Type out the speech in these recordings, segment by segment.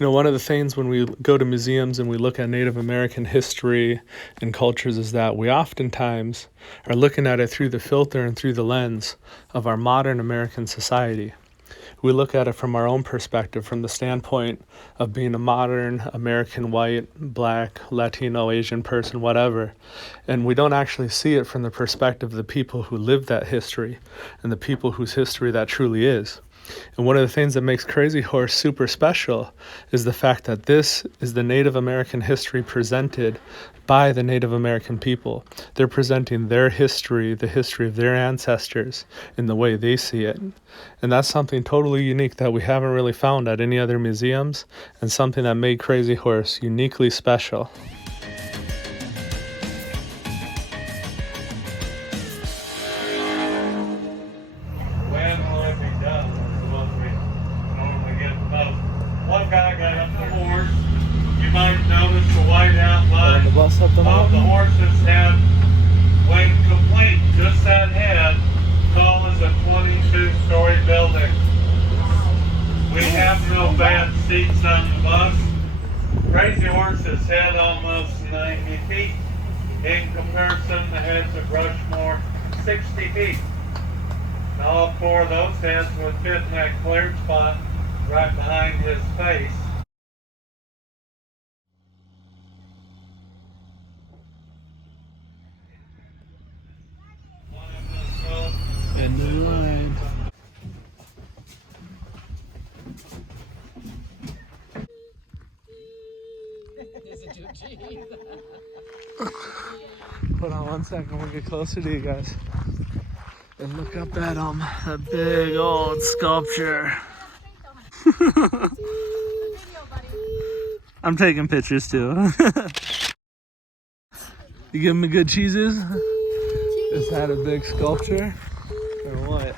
You know, one of the things when we go to museums and we look at Native American history and cultures is that we oftentimes are looking at it through the filter and through the lens of our modern American society. We look at it from our own perspective, from the standpoint of being a modern American white, black, Latino, Asian person, whatever. And we don't actually see it from the perspective of the people who lived that history and the people whose history that truly is. And one of the things that makes Crazy Horse super special is the fact that this is the Native American history presented by the Native American people. They're presenting their history, the history of their ancestors, in the way they see it. And that's something totally unique that we haven't really found at any other museums, and something that made Crazy Horse uniquely special. One guy got up the horse. You might notice the white outline of the horse's head. When complete, just that head, tall as a 22-story building. We have no bad seats on the bus. Crazy Horse's head almost 90 feet. In comparison, the heads of Rushmoore, 60 feet. And all four of those heads would fit in that cleared spot right behind his face. In the line. Hold on one second, we'll get closer to you guys. And look up at that big old sculpture. I'm taking pictures too. You give me good cheeses? Is that a big sculpture? Or what?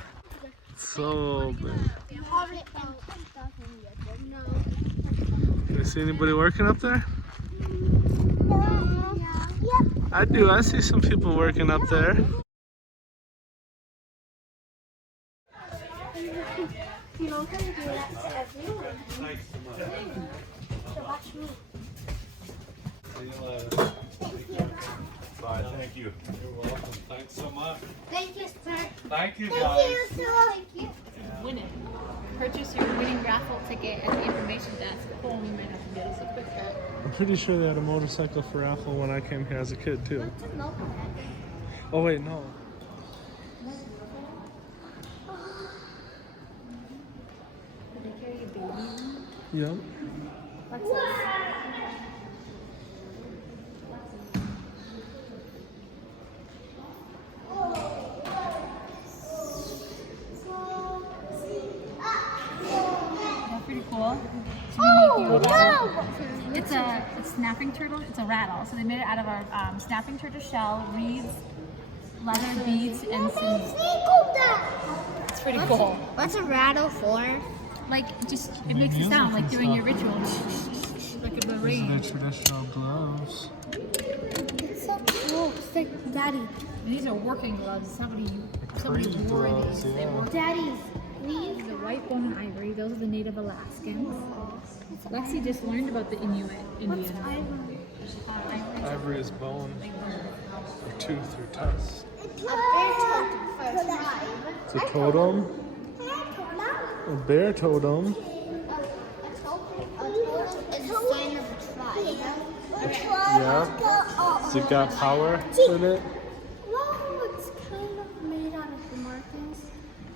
So big. Do you see anybody working up there? I do. I see some people working up there. Thank you. You're welcome. Thanks so much. Thank you, sir. Thank you, Thank guys. you, sir. Thank you. Win it. Purchase your winning raffle ticket at the information desk. Oh, we might have to get us a quick bet. I'm pretty sure they had a motorcycle for raffle when I came here as a kid too. What's a moped? Oh wait, no. Did they carry a baby? Yep. What's this? That's pretty cool. So we make you It's a snapping turtle. It's a rattle. So they made it out of our snapping turtle shell, reeds, leather beads, and sinews. It's pretty cool. What's a rattle for? Like, it makes a sound like doing your ritual. Like a marine. These are their traditional gloves. It's so cool. It's like Daddy. These are working gloves. Somebody wore these. They were Daddy's. These are white bone and ivory. Those are the native Alaskans. Lexi just learned about the Inuit Indians. Ivory is bone, or tooth, or tusk. It's a totem. A bear totem. Yeah. Has it got power in it? Well, it's kind of made out of the markings,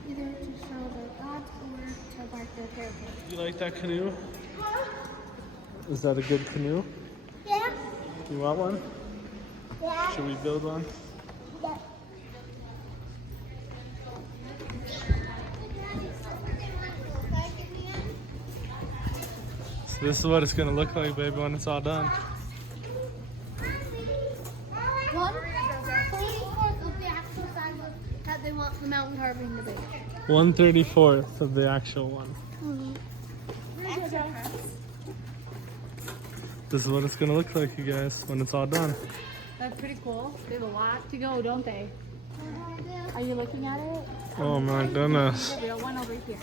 either to show the gods or to mark their territory. You like that canoe? Is that a good canoe? Yeah. You want one? Yeah. Should we build one? Yeah. So this is what it's gonna look like, baby, when it's all done. 1/34 of the actual size that they want the mountain carving to be. 1/34 of the actual one. This is what it's gonna look like, you guys, when it's all done. That's pretty cool. They have a lot to go, don't they? Are you looking at it? Oh my goodness. There's a real one over here.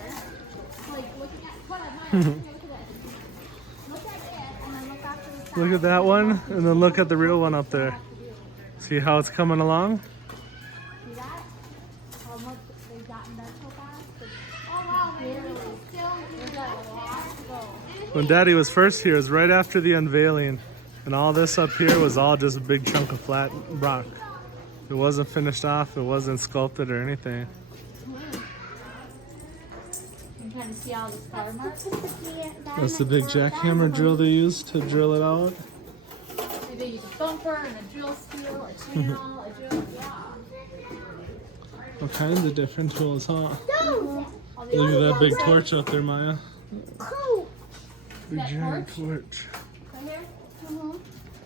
Like looking at, hold on, look at this. Look at that one, and then look at the real one up there. See how it's coming along? See that? How much they've gotten done so fast? Oh wow, we've got a lot to go. When Daddy was first here, it was right after the unveiling, and all this up here was all just a big chunk of flat rock. It wasn't finished off, it wasn't sculpted or anything. I'm trying to see all the star marks. That's the big jackhammer drill they used to drill it out. They use a thumper and a drill steel, a channel, a drill, yeah. All kinds of different tools, huh? No! Look at that big torch up there, Maya. Cool. Big That giant torch. Right here?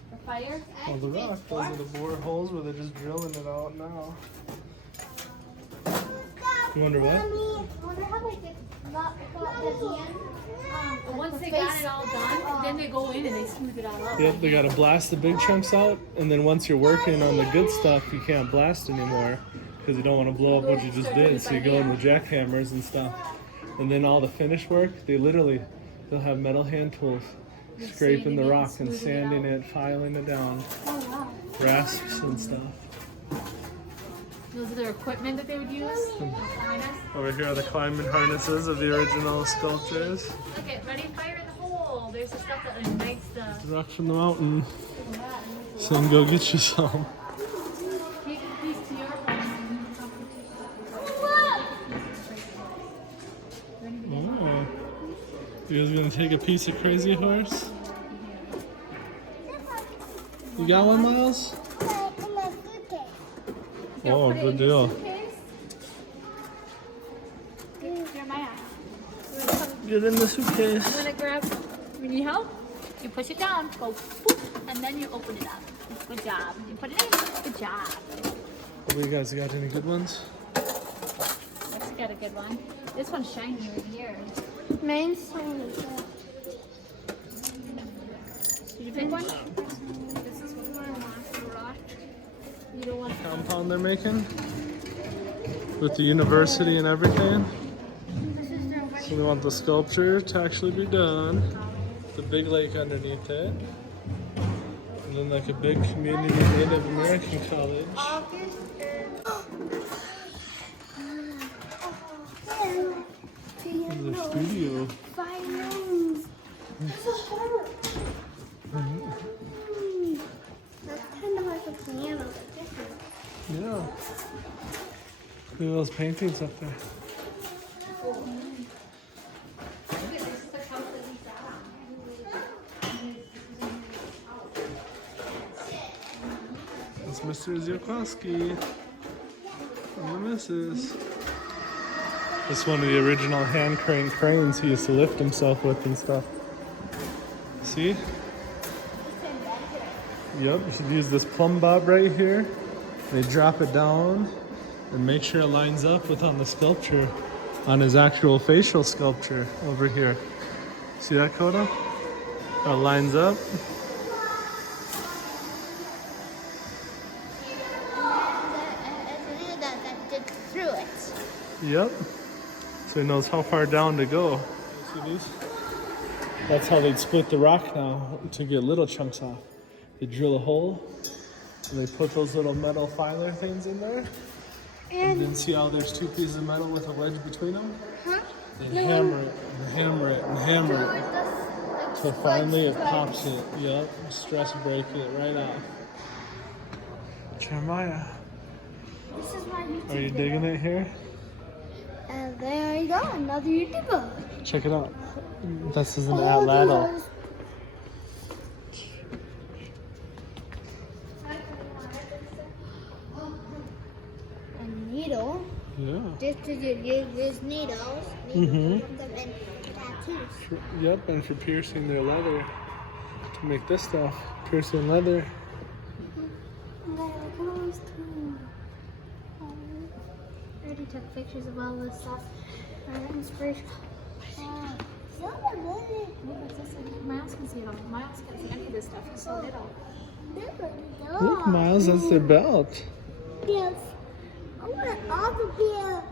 For fire? All the rock, those are the bore holes where they're just drilling it out now. You wonder what? I wonder how they get the hand. Once they got it all done, then they go in and they smooth it all up. Yep, they gotta blast the big chunks out, and then once you're working on the good stuff, you can't blast anymore because you don't want to blow up what you just did. So you go in with jackhammers and stuff, and then all the finish work, they'll have metal hand tools, scraping the rock and sanding it, filing it down, rasps and stuff. Those are their equipment that they would use. Over here are the climbing harnesses of the original sculptors. Look at ready, fire in the hole. There's the stuff that ignites the. Rock from the mountain. Saying go get you some. Take a piece to your Oh. You guys gonna take a piece of Crazy Horse? You got one, Miles? Oh, good deal. Jeremiah, Get in the suitcase. I'm gonna grab. You need help? You push it down, go boop, and then you open it up. Good job. You put it in. Good job. What do you guys got? Any good ones? That's got a good one. This one's shiny right here. Mine's shiny. Did you pick one? This is what I want. Rock. You don't want. Compound they're making with the university and everything. So they want the sculpture to actually be done. The big lake underneath it. And then like a big community Native American college. This is a studio. Violins. That's kind of like a piano, but different. Yeah. Look at those paintings up there. That's Mr. Ziolkowski and the missus. That's one of the original hand crane cranes he used to lift himself with and stuff. See? Yep, you should use this plumb bob right here. They drop it down and make sure it lines up with on the sculpture, on his actual facial sculpture over here. See that, Coda? How it lines up. That dig through it. Yep. So he knows how far down to go. See these? That's how they'd split the rock now to get little chunks off. They drill a hole and they put those little metal filer things in there. And then see how there's two pieces of metal with a wedge between them? They hammer it and hammer it and hammer it. So finally it pops it. Yep. Stress break it right off. Jeremiah, This is my YouTube. are you digging it here? And there you go, another YouTuber. Check it out. This is an atlatl. A needle. Yeah. Just to use needles. Mhm. Put them in tattoos. Yep, and for piercing their leather. To make this stuff. Piercing leather. Look at those two. I already took pictures of all this stuff. Inspiration. Miles can see it all. Miles can't see any of this stuff. He's so little. Look, Miles, that's their belt. Yes. I want it all to be a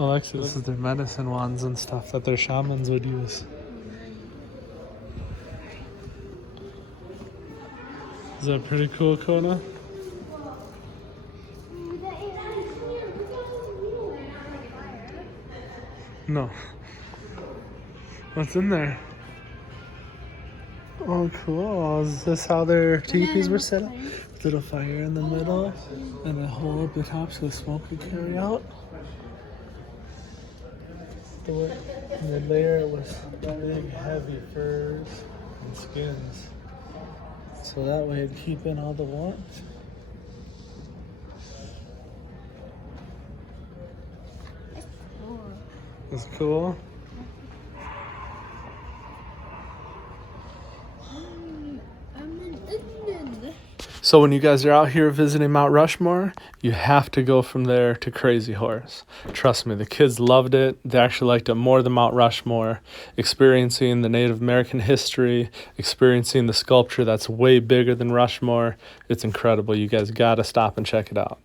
Alexia, this is their medicine wands and stuff that their shamans would use. Is that pretty cool, Kona? No. What's in there? Oh, cool. Is this how their teepees were set up? Little fire in the middle and a hole up the top so the smoke could carry out. And the layer was big, heavy furs and skins. So that way it'd keep in all the warmth. That's cool. So when you guys are out here visiting Mount Rushmore, you have to go from there to Crazy Horse. Trust me, the kids loved it. They actually liked it more than Mount Rushmore. Experiencing the Native American history, experiencing the sculpture that's way bigger than Rushmore. It's incredible. You guys got to stop and check it out.